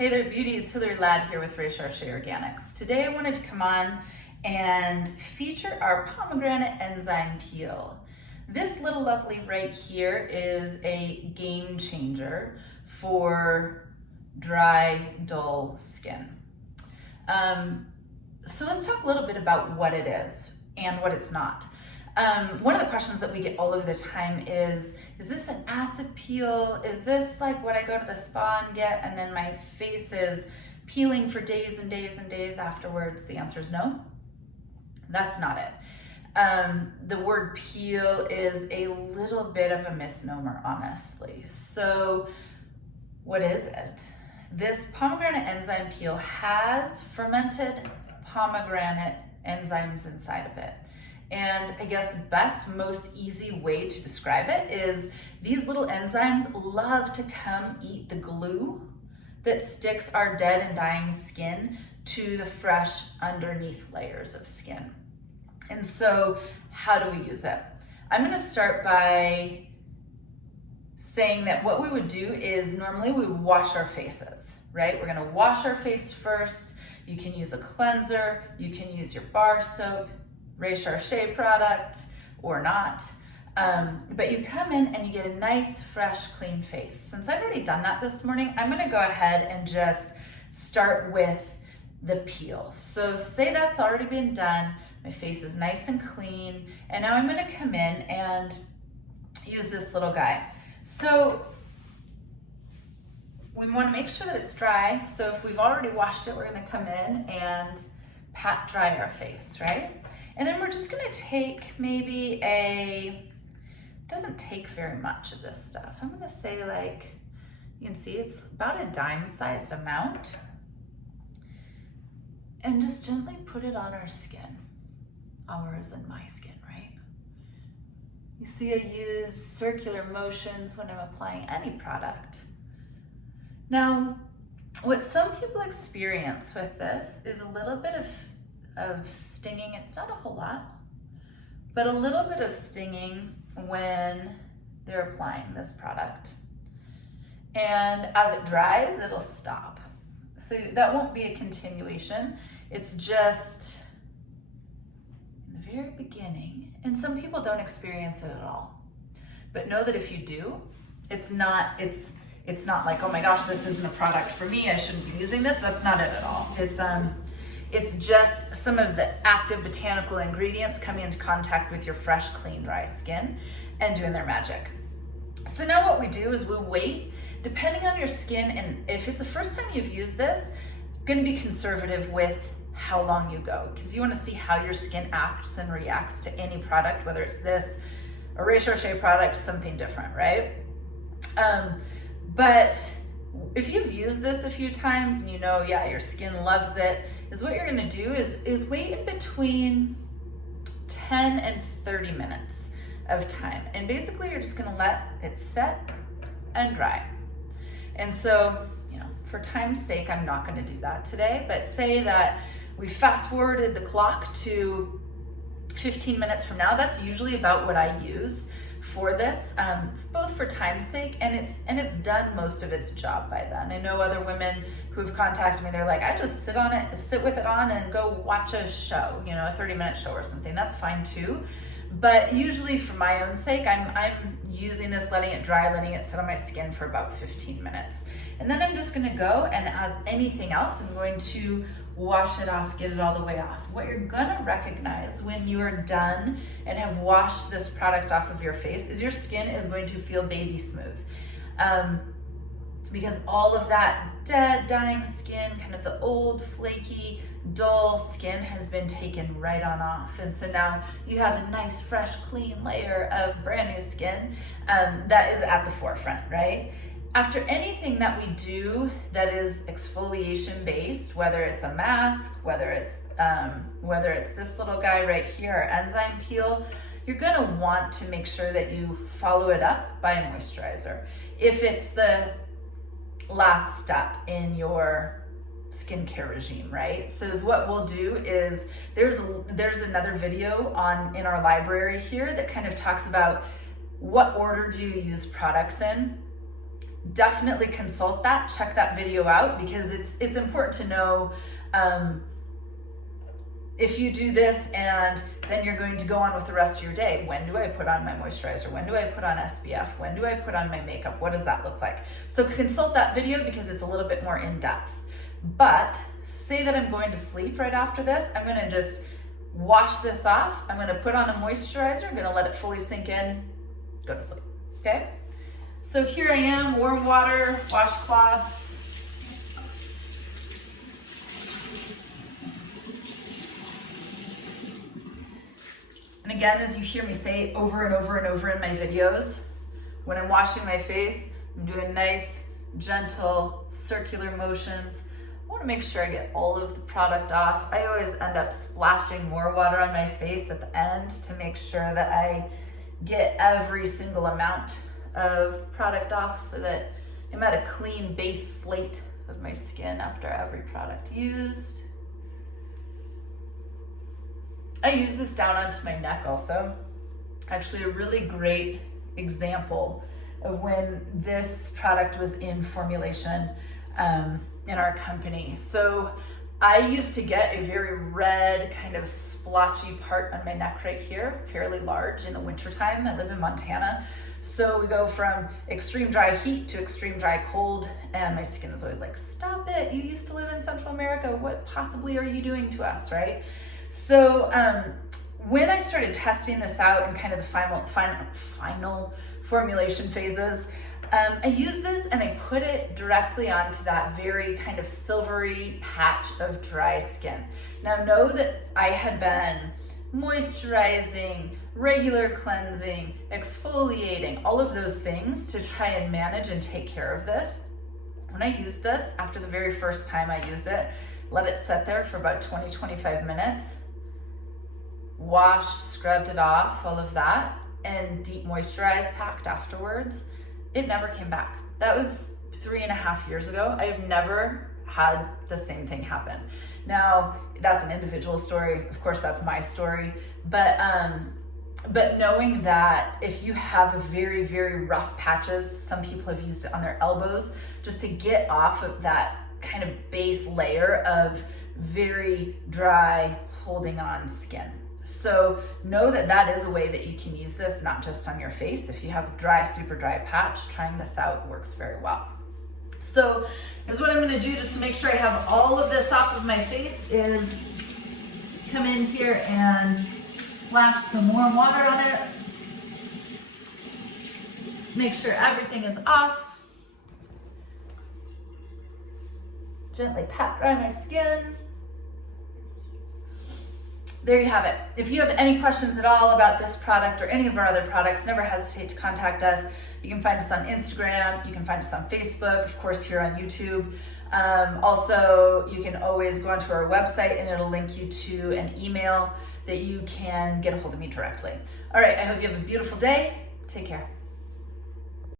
Hey there, beauties. Hillary Ladd here with Recherche Organics. Today I wanted to come on and feature our pomegranate enzyme peel. This little lovely right here is a game changer for dry, dull skin. So let's talk a little bit about what it is and what it's not. One of the questions that we get all of the time is this an acid peel? Is this like what I go to the spa and get and then my face is peeling for days and days and days afterwards? The answer is no, that's not it. The word peel is a little bit of a misnomer, honestly. So what is it? This pomegranate enzyme peel has fermented pomegranate enzymes inside of it. And I guess the best, most easy way to describe it is these little enzymes love to come eat the glue that sticks our dead and dying skin to the fresh underneath layers of skin. And so how do we use it? I'm gonna start by saying that what we would do is normally we would wash our faces, right? We're gonna wash our face first. You can use a cleanser, you can use your bar soap, Recherché product or not, but you come in and you get a nice, fresh, clean face. Since I've already done that this morning, I'm gonna go ahead and just start with the peel. So say that's already been done, my face is nice and clean, and now I'm gonna come in and use this little guy. So we wanna make sure that it's dry. So if we've already washed it, we're gonna come in and pat dry our face, right? And then we're just gonna take maybe doesn't take very much of this stuff. I'm gonna say like, you can see it's about a dime-sized amount. And just gently put it on our skin. Ours and my skin, right? You see I use circular motions when I'm applying any product. Now, what some people experience with this is a little bit of stinging. It's not a whole lot, but a little bit of stinging when they're applying this product. And as it dries, it'll stop. So that won't be a continuation. It's just in the very beginning. And some people don't experience it at all. But know that if you do, it's not like, oh my gosh, this isn't a product for me, I shouldn't be using this. That's not it at all. It's just some of the active botanical ingredients coming into contact with your fresh, clean, dry skin and doing their magic. So now what we do is we wait, depending on your skin, and if it's the first time you've used this, gonna be conservative with how long you go, because you wanna see how your skin acts and reacts to any product, whether it's this, a Recherche product, something different, right? But if you've used this a few times and you know, yeah, your skin loves it, is what you're gonna do is wait in between 10 and 30 minutes of time. And basically you're just gonna let it set and dry. And so, for time's sake, I'm not gonna do that today, but say that we fast forwarded the clock to 15 minutes from now. That's usually about what I use for this, both for time's sake, and it's done most of its job by then. I know other women who've contacted me, they're like, I just sit with it on and go watch a show, a 30-minute show or something. That's fine too. But usually for my own sake, I'm using this, letting it dry, letting it sit on my skin for about 15 minutes. And then I'm just gonna go, and as anything else, I'm going to wash it off, get it all the way off. What you're gonna recognize when you are done and have washed this product off of your face is your skin is going to feel baby smooth. Because all of that dead, dying skin, kind of the old, flaky, dull skin has been taken right on off. And so now you have a nice, fresh, clean layer of brand new skin that is at the forefront, right? After anything that we do that is exfoliation based, whether it's a mask, whether it's this little guy right here, our enzyme peel, you're gonna want to make sure that you follow it up by a moisturizer. If it's the last step in your skincare regime, right? So what we'll do is there's another video in our library here that kind of talks about what order do you use products in. definitely consult that, check that video out, because it's important to know if you do this and then you're going to go on with the rest of your day. When do I put on my moisturizer? When do I put on SPF? When do I put on my makeup? What does that look like? So consult that video because it's a little bit more in depth. But say that I'm going to sleep right after this, I'm gonna just wash this off. I'm gonna put on a moisturizer, I'm gonna let it fully sink in, go to sleep, okay? So here I am, warm water, washcloth. And again, as you hear me say over and over and over in my videos, when I'm washing my face, I'm doing nice, gentle, circular motions. I want to make sure I get all of the product off. I always end up splashing more water on my face at the end to make sure that I get every single amount of product off so that I'm at a clean base slate of my skin after every product used. I use this down onto my neck also. Actually, a really great example of when this product was in formulation in our company. So I used to get a very red kind of splotchy part on my neck right here, fairly large in the wintertime. I live in Montana. So we go from extreme dry heat to extreme dry cold, and my skin is always like, stop it, you used to live in Central America, what possibly are you doing to us, right? So when I started testing this out in kind of the final formulation phases, I used this and I put it directly onto that very kind of silvery patch of dry skin. Now know that I had been moisturizing, regular cleansing, exfoliating, all of those things to try and manage and take care of this. When I used this, after the very first time I used it, let it sit there for about 20-25 minutes, washed, scrubbed it off, all of that, and deep moisturized, packed afterwards, it never came back. That was 3.5 years ago. I have never had the same thing happen. Now, that's an individual story. Of course, that's my story. But knowing that if you have a very, very rough patches, some people have used it on their elbows, just to get off of that kind of base layer of very dry, holding on skin. So know that that is a way that you can use this, not just on your face. If you have a dry, super dry patch, trying this out works very well. So here's what I'm gonna do just to make sure I have all of this off of my face is come in here and splash some warm water on it. Make sure everything is off. Gently pat dry my skin. There you have it. If you have any questions at all about this product or any of our other products, never hesitate to contact us. You can find us on Instagram, you can find us on Facebook, of course here on YouTube. Also, you can always go onto our website and it'll link you to an email that you can get a hold of me directly. All right, I hope you have a beautiful day. Take care.